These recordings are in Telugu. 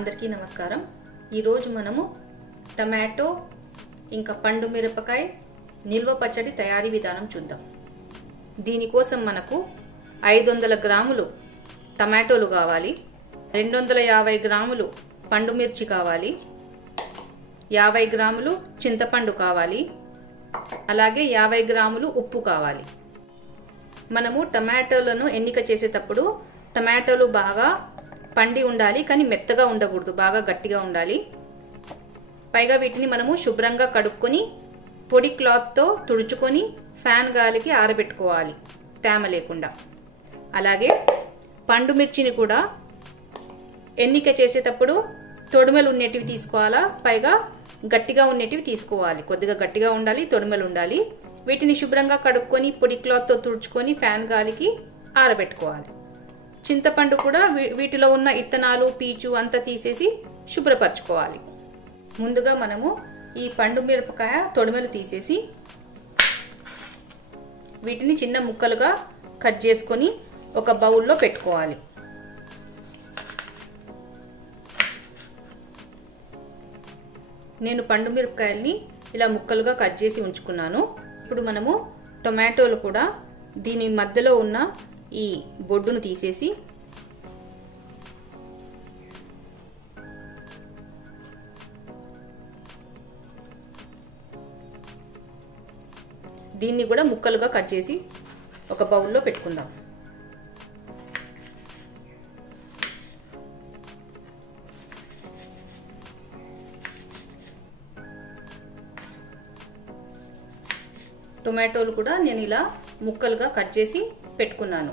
అందరికీ నమస్కారం। ఈ రోజు మనము టమాటో ఇంకా పండు మిరపకాయ నిల్వ పచ్చడి తయారీ విధానం చూద్దాం। దీని కోసం మనకు 500 గ్రాములు టమాటోలు కావాలి, 250 గ్రాములు పండు మిర్చి కావాలి, 50 గ్రాములు చింతపండు కావాలి, అలాగే 50 గ్రాములు ఉప్పు కావాలి। మనము టమాటోలను ఎన్నిక చేసేటప్పుడు టమాటోలు బాగా పండి ఉండాలి, కానీ మెత్తగా ఉండకూడదు, బాగా గట్టిగా ఉండాలి। పైగా వీటిని మనము శుభ్రంగా కడుక్కొని పొడి క్లాత్ తో తుడుచుకొని ఫ్యాన్ గాలికి ఆరబెట్టుకోవాలి తేమ లేకుండా। అలాగే పండు మిర్చిని కూడా ఎన్నిక చేసేటప్పుడు తొడిమెలు ఉన్నటివి తీసుకోవాలా, పైగా గట్టిగా ఉన్నటివి తీసుకోవాలి, కొద్దిగా గట్టిగా ఉండాలి, తొడిమెలు ఉండాలి। వీటిని శుభ్రంగా కడుక్కొని పొడి క్లాత్ తో తుడుచుకొని ఫ్యాన్ గాలికి ఆరబెట్టుకోవాలి। చింతపండు కూడా వీటిలో ఉన్న ఇత్తనాలు పీచు అంతా తీసేసి శుభ్రపరచుకోవాలి। ముందుగా మనము ఈ పండు మిరపకాయ తొడిమెలు తీసేసి వీటిని చిన్న ముక్కలుగా కట్ చేసుకొని ఒక బౌల్లో పెట్టుకోవాలి। నేను పండు మిరపకాయల్ని ఇలా ముక్కలుగా కట్ చేసి ఉంచుకున్నాను। ఇప్పుడు మనము టొమాటోలు కూడా దీని మధ్యలో ఉన్న ఈ బొడ్డును తీసేసి దీన్ని కూడా ముక్కలుగా కట్ చేసి ఒక బౌల్లో పెట్టుకుందాం। టొమాటోలు కూడా నేను ఇలా ముక్కలుగా కట్ చేసి పెట్టుకున్నాను।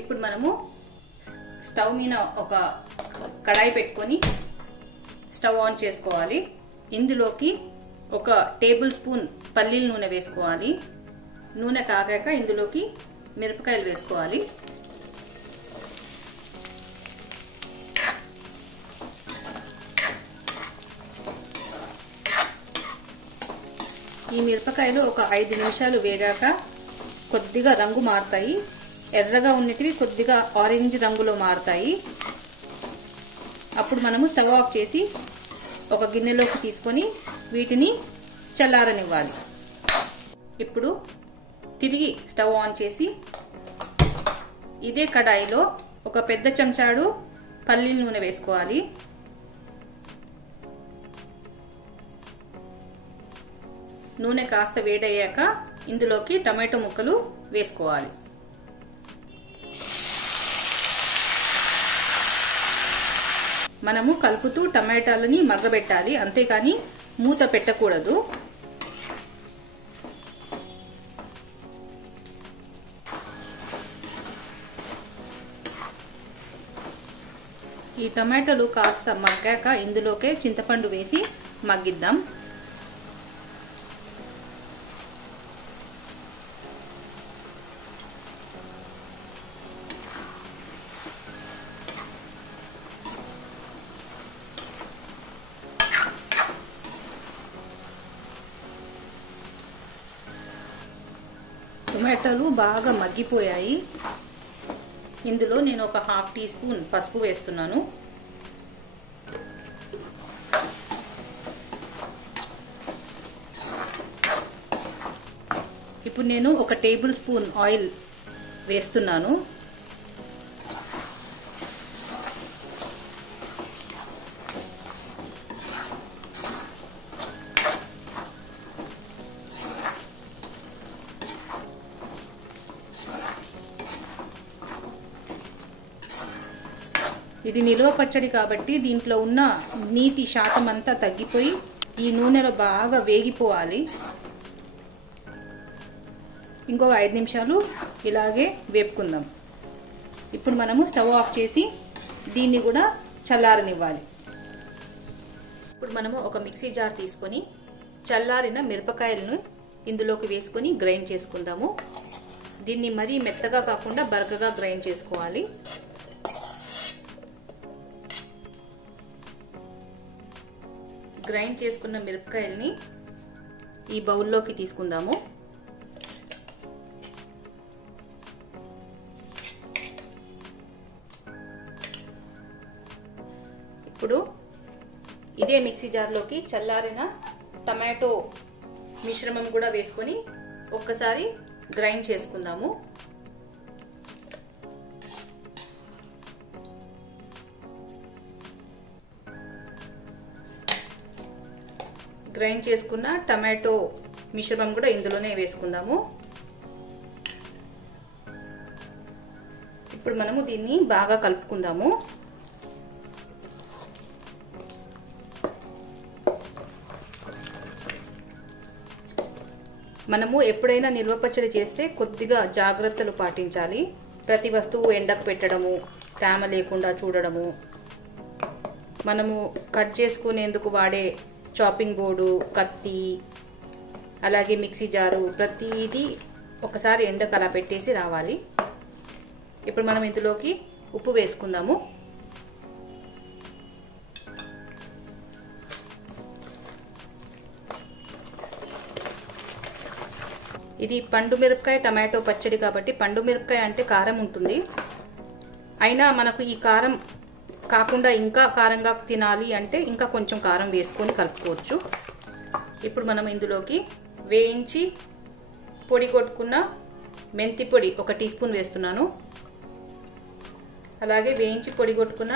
ఇప్పుడు మనము స్టవ్ మీద ఒక కడాయి పెట్టుకొని స్టవ్ ఆన్ చేసుకోవాలి। ఇందులోకి ఒక టేబుల్ స్పూన్ పల్లీల నూనె వేసుకోవాలి। నూనె కాగాక ఇందులోకి మిరపకాయలు వేసుకోవాలి। ఈ మిరపకాయలు ఒక 5 నిమిషాలు వేగాక కొద్దిగా రంగు మారుతాయి, ఎర్రగా ఉన్నటివి కొద్దిగా ఆరెంజ్ రంగులో మారుతాయి। అప్పుడు మనము స్టవ్ ఆఫ్ చేసి ఒక గిన్నెలోకి తీసుకొని వీటిని చల్లారనివ్వాలి। ఇప్పుడు తిరిగి స్టవ్ ఆన్ చేసి ఇదే కడాయిలో ఒక పెద్ద చెంచాడు పల్లీల నూనె వేసుకోవాలి। నూనె కాస్త వేడయ్యాక ఇందులోకి టమాటో ముక్కలు వేసుకోవాలి। మనము కలుపుతూ టమాటాలని మగ్గబెట్టాలి, అంతేకాని మూత పెట్టకూడదు। ఈ టమాటాలు కాస్త మగ్గాక ఇందులోకే చింతపండు వేసి మగ్గిద్దాం। టొమాటోలు బాగా మగ్గిపోయాయి। ఇందులో నేను ఒక ½ టీ స్పూన్ పసుపు వేస్తున్నాను। ఇప్పుడు నేను ఒక టేబుల్ స్పూన్ ఆయిల్ వేస్తున్నాను। ఇది నిల్వ పచ్చడి కాబట్టి దీంట్లో ఉన్న నీటి శాతం అంతా తగ్గిపోయి ఈ నూనెలో బాగా వేగిపోవాలి। ఇంకొక 5 నిమిషాలు ఇలాగే వేపుకుందాం। ఇప్పుడు మనము స్టవ్ ఆఫ్ చేసి దీన్ని కూడా చల్లారనివ్వాలి। ఇప్పుడు మనము ఒక మిక్సీ జార్ తీసుకొని చల్లారిన మిరపకాయలను ఇందులోకి వేసుకొని గ్రైండ్ చేసుకుందాము। దీన్ని మరీ మెత్తగా కాకుండా బరకగా గ్రైండ్ చేసుకోవాలి। గ్రైండ్ చేసుకున్న మిరపకాయల్ని ఈ బౌల్లోకి తీసుకుందాము। ఇప్పుడు ఇదే మిక్సీ జార్లోకి చల్లారిన టమాటో మిశ్రమం కూడా వేసుకొని ఒక్కసారి గ్రైండ్ చేసుకుందాము. గ్రైండ్ చేసుకున్న టమాటో మిశ్రమం కూడా ఇందులోనే వేసుకుందాము. ఇప్పుడు మనము దీన్ని బాగా కలుపుకుందాము. మనము ఎప్పుడైనా నిల్వ పచ్చడి చేస్తే కొద్దిగా జాగ్రత్తలు పాటించాలి. ప్రతి వస్తువు ఎండకు పెట్టడము, తేమ లేకుండా చూడడము, మనము కట్ చేసుకునేందుకు వాడే చాపింగ్ బోర్డు, కత్తి, అలాగే మిక్సీ జారు ప్రతిదీ ఒకసారి ఎండకు అలా పెట్టేసి రావాలి. ఇప్పుడు మనం ఇందులోకి ఉప్పు వేసుకుందాము. ఇది పండు మిరపకాయ టమాటో పచ్చడి కాబట్టి పండు మిరపకాయ అంటే కారం ఉంటుంది. అయినా మనకు ఈ కారం కాకుండా ఇంకా కారంగా తినాలి అంటే ఇంకా కొంచెం కారం వేసుకొని కలుపుకోవచ్చు. ఇప్పుడు మనం ఇందులోకి వేయించి పొడి కొట్టుకున్న మెంతి పొడి 1 టీ స్పూన్ వేస్తున్నాను. అలాగే వేయించి పొడి కొట్టుకున్న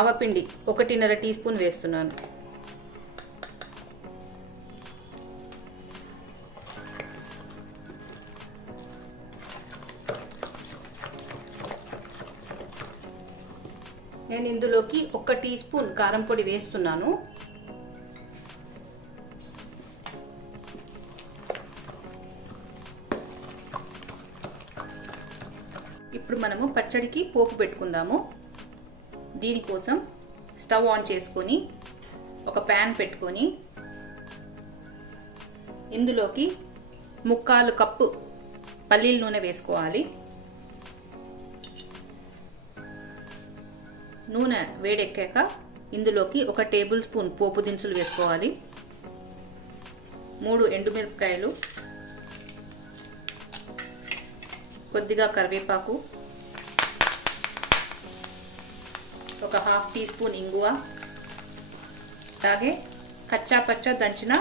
ఆవపిండి 1.5 టీ స్పూన్ వేస్తున్నాను. నేను ఇందులోకి 1 టీ స్పూన్ కారం పొడి వేస్తున్నాను. ఇప్పుడు మనము పచ్చడికి పోపు పెట్టుకుందాము. దీనికోసం స్టవ్ ఆన్ చేసుకొని ఒక ప్యాన్ పెట్టుకొని ఇందులోకి 3/4 కప్పు పల్లీల నూనె వేసుకోవాలి. నూనె వేడెక్కాక ఇందులోకి 1 టేబుల్ స్పూన్ పోపు దినుసులు వేసుకోవాలి. 3 ఎండుమిరపకాయలు, కొద్దిగా కరివేపాకు, 1/2 టీ స్పూన్ ఇంగువ, అలాగే కచ్చా పచ్చా దంచిన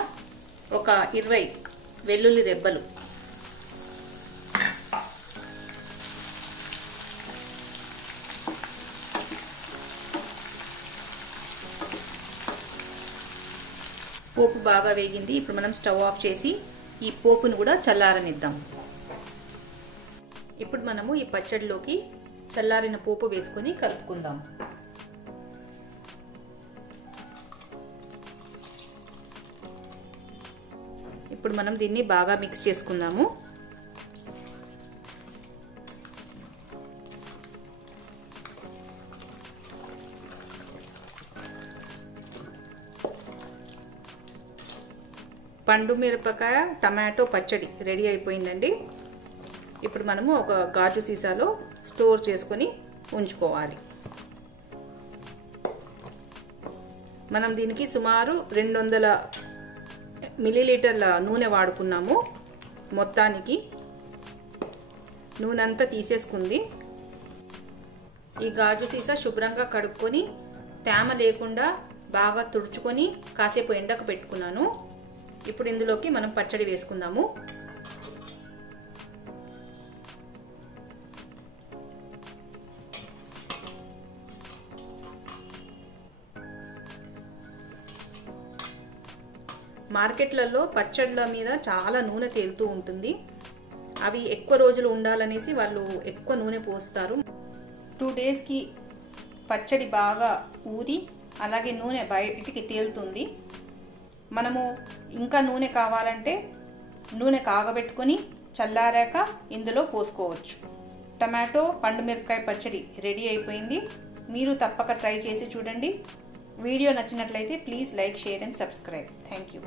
20 వెల్లుల్లి రెబ్బలు, పోపు బాగా వేగింది. ఇప్పుడు మనం స్టవ్ ఆఫ్ చేసి ఈ పోపును కూడా చల్లారనిద్దాం. ఇప్పుడు మనము ఈ పచ్చడిలోకి చల్లారిన పోపు వేసుకొని కలుపుకుందాం. ఇప్పుడు మనం దీన్ని బాగా మిక్స్ చేసుకుందాము. పండు మిరపకాయ టమాటో పచ్చడి రెడీ అయిపోయిందండి. ఇప్పుడు మనము ఒక గాజు సీసాలో స్టోర్ చేసుకొని ఉంచుకోవాలి. మనం దీనికి సుమారు 200 మిల్లీలీటర్ల నూనె వాడుకున్నాము. మొత్తానికి నూనె అంతా తీసేసుకుంది. ఈ గాజు సీసా శుభ్రంగా కడుక్కొని తేమ లేకుండా బాగా తుడుచుకొని కాసేపు ఎండకు పెట్టుకున్నాను. ఇప్పుడు ఇందులోకి మనం పచ్చడి వేసుకుందాము. మార్కెట్లలో పచ్చళ్ళ మీద చాలా నూనె తేలుతూ ఉంటుంది. అవి ఎక్కువ రోజులు ఉండాలనేసి వాళ్ళు ఎక్కువ నూనె పోస్తారు. 2 డేస్కి పచ్చడి బాగా ఊరి అలాగే నూనె బయటికి తేలుతుంది. మనము ఇంకా నూనె కావాలంటే నూనె కాగబెట్టుకొని చల్లారాక ఇందులో పోసుకోవచ్చు. టమాటో పండు మిరపకాయ పచ్చడి రెడీ అయిపోయింది. మీరు తప్పక ట్రై చేసి చూడండి. వీడియో నచ్చినట్లయితే please like, share and subscribe. Thank you.